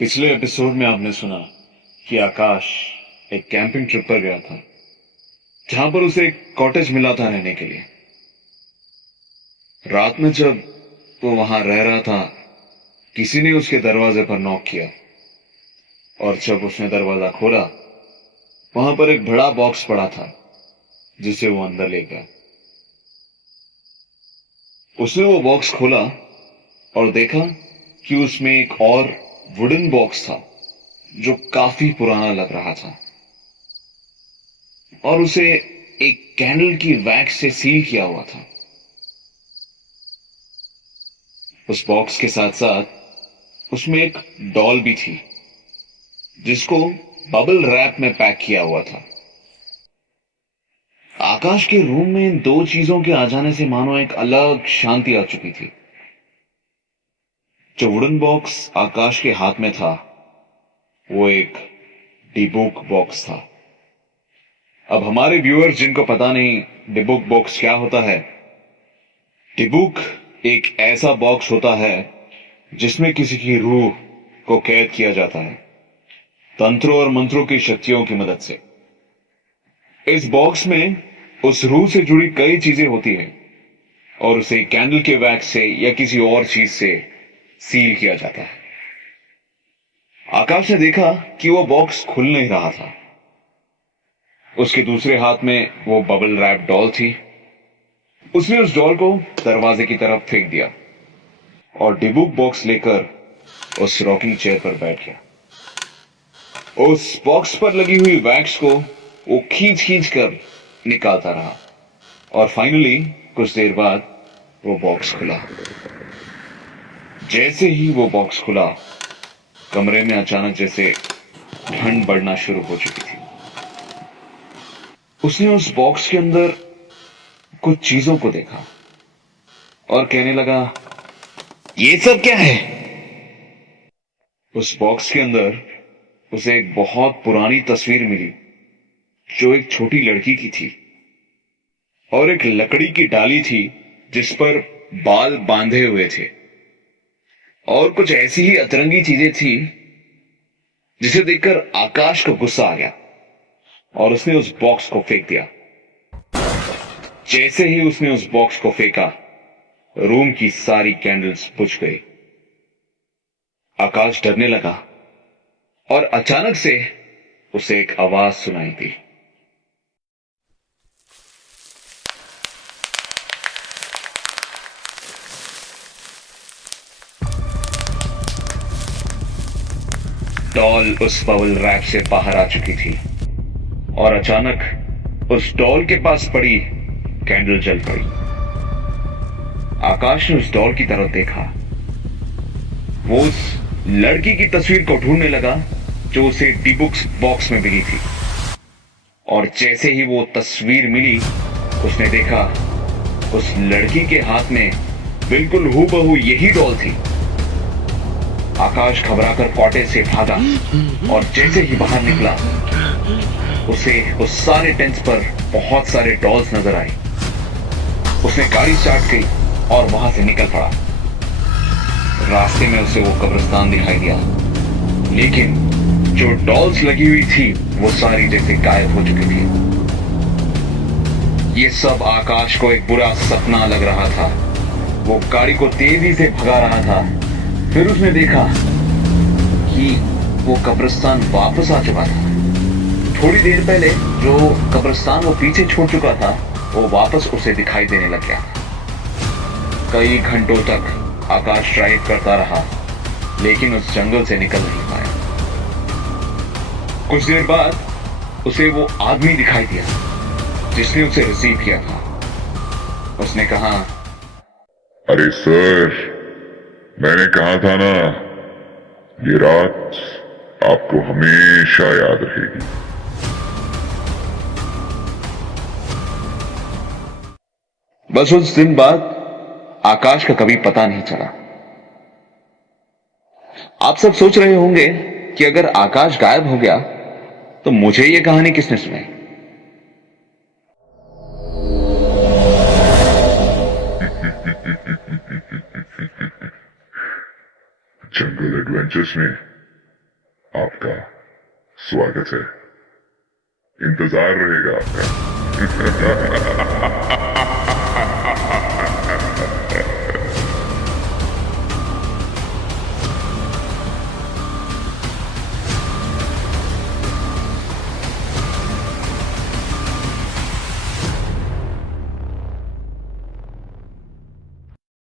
पिछले एपिसोड में आपने सुना कि आकाश एक कैंपिंग ट्रिप पर गया था जहां पर उसे एक कॉटेज मिला था रहने के लिए। रात में जब वो वहां रह रहा था, किसी ने उसके दरवाजे पर नॉक किया और जब उसने दरवाजा खोला, वहां पर एक बड़ा बॉक्स पड़ा था जिसे वो अंदर ले गया। उसने वो बॉक्स खोला और देखा कि उसमें एक और वुडन बॉक्स था जो काफी पुराना लग रहा था और उसे एक कैंडल की वैक्स से सील किया हुआ था। उस बॉक्स के साथ साथ उसमें एक डॉल भी थी जिसको बबल रैप में पैक किया हुआ था। आकाश के रूम में इन दो चीजों के आ जाने से मानो एक अलग शांति आ चुकी थी। जो वुडन बॉक्स आकाश के हाथ में था वो एक डिबुक बॉक्स था। अब हमारे व्यूअर्स जिनको पता नहीं डिबुक बॉक्स क्या होता है, डिबुक एक ऐसा बॉक्स होता है जिसमें किसी की रूह को कैद किया जाता है तंत्रों और मंत्रों की शक्तियों की मदद से। इस बॉक्स में उस रूह से जुड़ी कई चीजें होती हैं और उसे कैंडल के वैक्स से या किसी और चीज से सील किया जाता है। आकाश ने देखा कि वो बॉक्स खुल नहीं रहा था। उसके दूसरे हाथ में वो बबल रैप डॉल थी। उसने उस डॉल को दरवाजे की तरफ फेंक दिया और डिबुक बॉक्स लेकर उस रॉकिंग चेयर पर बैठ गया। उस बॉक्स पर लगी हुई वैक्स को वो खींच खींच कर निकालता रहा और फाइनली कुछ देर बाद वो बॉक्स खुला। जैसे ही वो बॉक्स खुला, कमरे में अचानक जैसे ठंड बढ़ना शुरू हो चुकी थी। उसने उस बॉक्स के अंदर कुछ चीजों को देखा और कहने लगा, ये सब क्या है? उस बॉक्स के अंदर उसे एक बहुत पुरानी तस्वीर मिली जो एक छोटी लड़की की थी और एक लकड़ी की डाली थी जिस पर बाल बांधे हुए थे और कुछ ऐसी ही अतरंगी चीजें थी जिसे देखकर आकाश को गुस्सा आ गया और उसने उस बॉक्स को फेंक दिया। जैसे ही उसने उस बॉक्स को फेंका, रूम की सारी कैंडल्स बुझ गई। आकाश डरने लगा और अचानक से उसे एक आवाज सुनाई दी। डॉल उस बबल रैप से बाहर आ चुकी थी और अचानक उस डॉल के पास पड़ी कैंडल जल पड़ी। आकाश ने उस डॉल की तरफ देखा। वो उस लड़की की तस्वीर को ढूंढने लगा जो उसे डिबुक्स बॉक्स में मिली थी और जैसे ही वो तस्वीर मिली, उसने देखा उस लड़की के हाथ में बिल्कुल हूबहू यही डॉल थी। आकाश घबराकर कॉटेज से भागा और जैसे ही बाहर निकला, उसे उस सारे टेंट्स पर बहुत सारे डॉल्स नजर आए। उसने गाड़ी स्टार्ट की और वहां से निकल पड़ा। रास्ते में उसे वो कब्रिस्तान दिखाई दिया, लेकिन जो डॉल्स लगी हुई थी वो सारी जैसे गायब हो चुकी थी। ये सब आकाश को एक बुरा सपना लग रहा था। वो गाड़ी को तेजी से भगा रहा था। फिर उसने देखा कि वो कब्रिस्तान वापस आ चुका था। थोड़ी देर पहले जो कब्रिस्तान वो पीछे छोड़ चुका था वो वापस उसे दिखाई देने लग गया। कई घंटों तक आकाश ड्राइव करता रहा, लेकिन उस जंगल से निकल नहीं पाया। कुछ देर बाद उसे वो आदमी दिखाई दिया जिसने उसे रिसीव किया था। उसने कहा, अरे सर, मैंने कहा था ना, ये रात आपको हमेशा याद रहेगी। बस उस दिन बाद आकाश का कभी पता नहीं चला। आप सब सोच रहे होंगे कि अगर आकाश गायब हो गया तो मुझे यह कहानी किसने सुनाई? जंगल एडवेंचर्स में आपका स्वागत है। इंतजार रहेगा आपका।